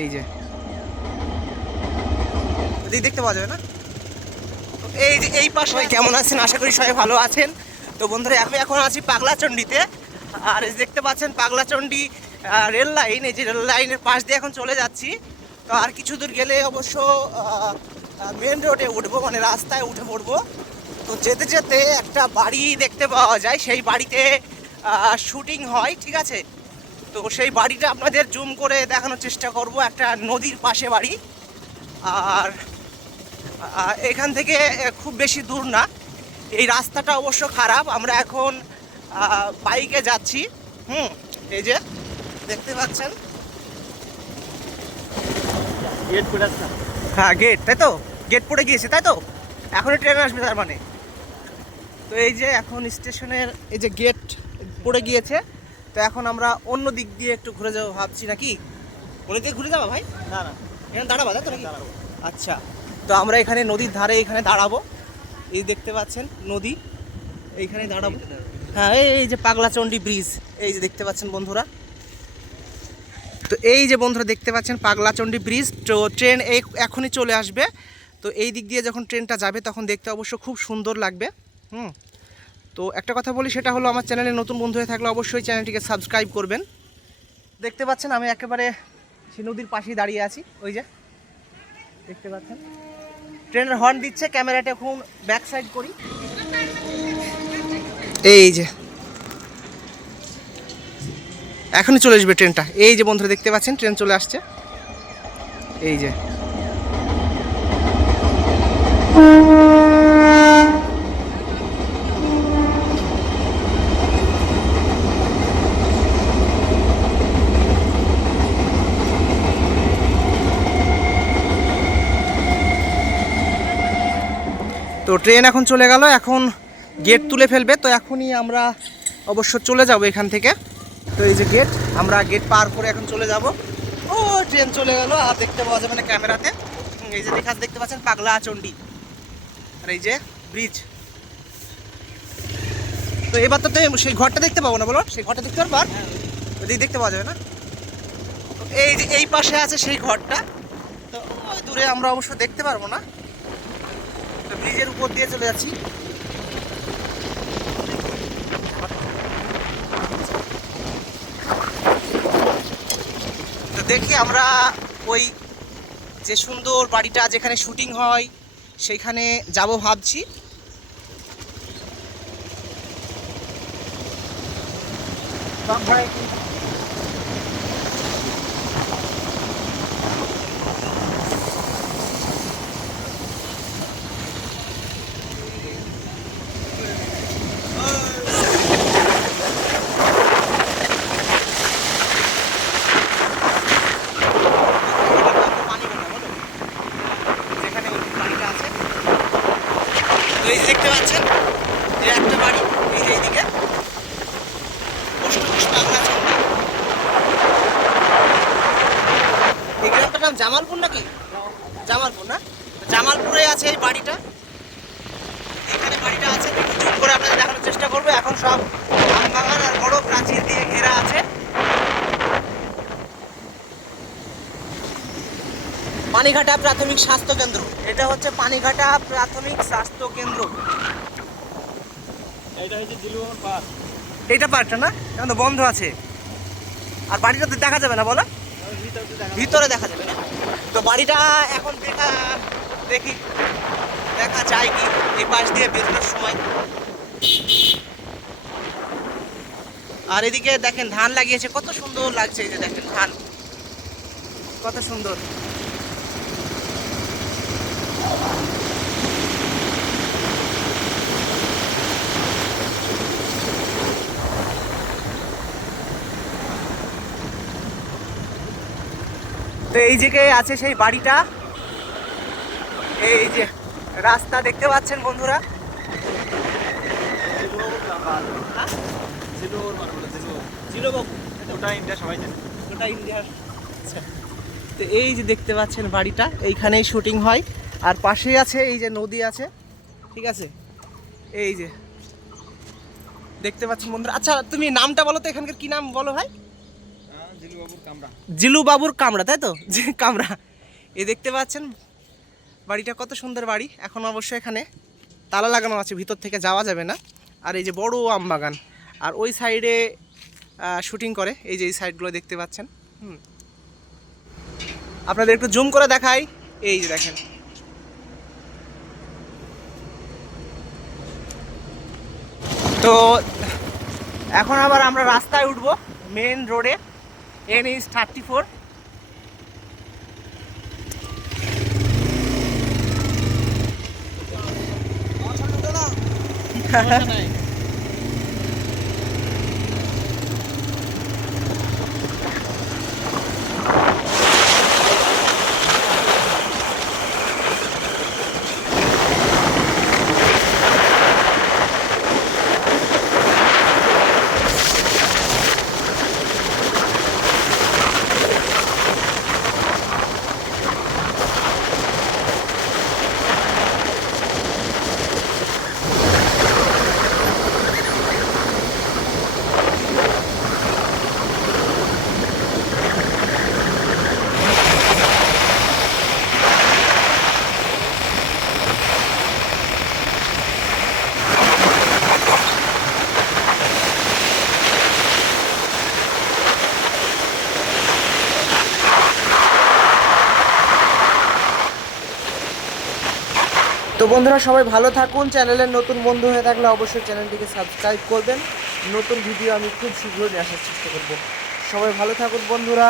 এই যে। এদিকে দেখতে পাওয়া যাবে না? এই যে, এই পাশে কেমন আছেন? আশা করি সবাই ভালো আছেন। তো বন্ধুরা আমি এখন আছি পাগলাচণ্ডীতে। আর দেখতে পাচ্ছেন, পাগলাচণ্ডী রেল লাইন। এই যে রেল লাইনের পাশ দিয়ে এখন চলে যাচ্ছি। তো আর কিছু দূর গেলে অবশ্য মেন রোডে উঠবো মানে রাস্তায় উঠে পড়ব। তো যেতে যেতে একটা বাড়ি দেখতে পাওয়া যায়। সেই বাড়িতে শুটিং হয়, ঠিক আছে? তো সেই বাড়িটা আপনাদের জুম করে দেখানোর চেষ্টা করব। একটা নদীর পাশে বাড়ি। আর এখান থেকে খুব বেশি দূর না। এই রাস্তাটা অবশ্য খারাপ। আমরা এখন বাইকে যাচ্ছি। হুম এই যে দেখতে পাচ্ছেন? গেট হ্যাঁ গেট তাই তো? গেট পড়ে গিয়েছে তাই তো? এখনই ট্রেন আসবে তার মানে। তো এই যে এখন স্টেশনের এই যে গেট পড়ে গিয়েছে। তো এখন আমরা অন্য দিক দিয়ে একটু ঘুরে যাব ভাবছি নাকি? অন্য দিকে ঘুরে যাব ভাই? না না। এখানে দাঁড়াবা তো নাকি? দাঁড়াবো। আচ্ছা। তো আমরা এখানে নদীর ধারে এখানে দাঁড়াবো। এই দেখতে পাচ্ছেন নদী। এইখানে দাঁড়াবো। হ্যাঁ এই এই যে পাগলাচণ্ডী ব্রিজ এই যে দেখতে পাচ্ছেন বন্ধুরা। তো এই যে বন্ধুরা দেখতে পাচ্ছেন পাগলাচণ্ডী ব্রিজ তো ট্রেন এই এখনই চলে আসবে। তো এই দিক দিয়ে যখন ট্রেনটা যাবে তখন দেখতে অবশ্য খুব সুন্দর লাগবে। হুম। তো একটা কথা বলি, সেটা হলো আমার চ্যানেলে নতুন বন্ধু হয়ে থাকলে অবশ্যই চ্যানেলটিকে সাবস্ক্রাইব করবেন। দেখতে পাচ্ছেন আমি একেবারে সে নদীর পাশেই দাঁড়িয়ে আছি, ওই যে। দেখতে পাচ্ছেন। ট্রেনের হর্ন দিচ্ছে, ক্যামেরাটা এখন ব্যাক সাইড করি। এই যে। এখনই চলে আসবে ট্রেনটা। এই যে বন্ধুরা, দেখতে পাচ্ছেন, ট্রেন চলে আসছে। এই যে। ট্রেন এখন চলে গেল এখন গেট তুলে ফেলবে। তো এখনই আমরা অবশ্য চলে যাব এখান থেকে। তো এই যে গেট আমরা গেট পার করে এখন চলে যাব। ও ট্রেন চলে গেল। আর দেখতে পাওয়া যাবে না ক্যামেরাতে। এই যে দেখা দেখতে পাচ্ছেন পাগলা চণ্ডী আর এই যে ব্রিজ তো এবার তো সেই ঘরটা দেখতে পাবো না বলো? সেই ঘরটা দেখতে পারব? আর ওদিকে দেখতে পাওয়া যাবে না? তো এই যে এই পাশে আছে সেই ঘরটা। তো দূরে আমরা অবশ্য দেখতে পারব না। ব্রিজের উপর দিয়ে চলে যাচ্ছি। তো দেখি আমরা ওই যে সুন্দর বাড়িটা যেখানে শুটিং হয়, সেইখানে যাব ভাবছি। যেখানে ওই বাড়িটা আছে তো এই যে দেখতে পাচ্ছেন এই একটা বাড়ি এই যে এইদিকে। পোস্ট এই গ্রামটার নাম জামালপুর নাকি? জামালপুর না? জামালপুরে আছে এই বাড়িটা। এখানে বাড়িটা আছে। জুম করে আপনাদের দেখানোর চেষ্টা করব। এখন সব বাগান আর বড় প্রাচীর দিয়ে ঘেরা আছে। পানিঘাটা প্রাথমিক স্বাস্থ্য কেন্দ্র। এটা হচ্ছে পানিঘাটা প্রাথমিক স্বাস্থ্য কেন্দ্র। এটা হচ্ছে পার্ক। এইটা পার্কটা না? এখন তো বন্ধ আছে। আর বাড়িটা তো দেখা যাবে না বলো? ভিতরে দেখা ভিতরে দেখা যাবে না। তো বাড়িটা এখন দেখা দেখি। দেখা যায় কি? এই পাশ দিয়ে বেরোনোর সময়। আর এদিকে দেখেন ধান লাগিয়েছে। কত সুন্দর লাগছে এই যে দেখেন ধান। কত সুন্দর। তো এই জায়গায় আছে সেই বাড়িটা। এই যে রাস্তা দেখতে পাচ্ছেন বন্ধুরা। তো এই যে দেখতে পাচ্ছেন বাড়িটা, এইখানেই শুটিং হয়। আর পাশেই আছে এই যে নদী আছে। ঠিক আছে? এই যে দেখতে পাচ্ছেন বন্ধুরা। আচ্ছা তুমি নামটা বলো তো এখানকার কি নাম বলো ভাই? জিলুবাবুর কামরা। তাই তো? যে কামরা। এ দেখতে পাচ্ছেন, বাড়িটা কত সুন্দর বাড়ি। এখন অবশ্য এখানে তালা লাগানো আছে, ভিতর থেকে যাওয়া যাবে না। আর এই যে বড় আম বাগান, আর ওই সাইডে শুটিং করে, এই যে এই সাইডগুলো দেখতে পাচ্ছেন, হুম। আপনাদের একটু জুম করে দেখাই, এই যে দেখেন। তো এখন আবার আমরা রাস্তায় উঠবো মেন রোডে। এন এইচ থার্টি ফোর তো বন্ধুরা, সবাই ভালো থাকুন। চ্যানেলের নতুন বন্ধু হয়ে থাকলে অবশ্যই চ্যানেলটিকে সাবস্ক্রাইব করবেন। নতুন ভিডিও আমি খুব শীঘ্রই আসার চেষ্টা করব। সবাই ভালো থাকুন বন্ধুরা।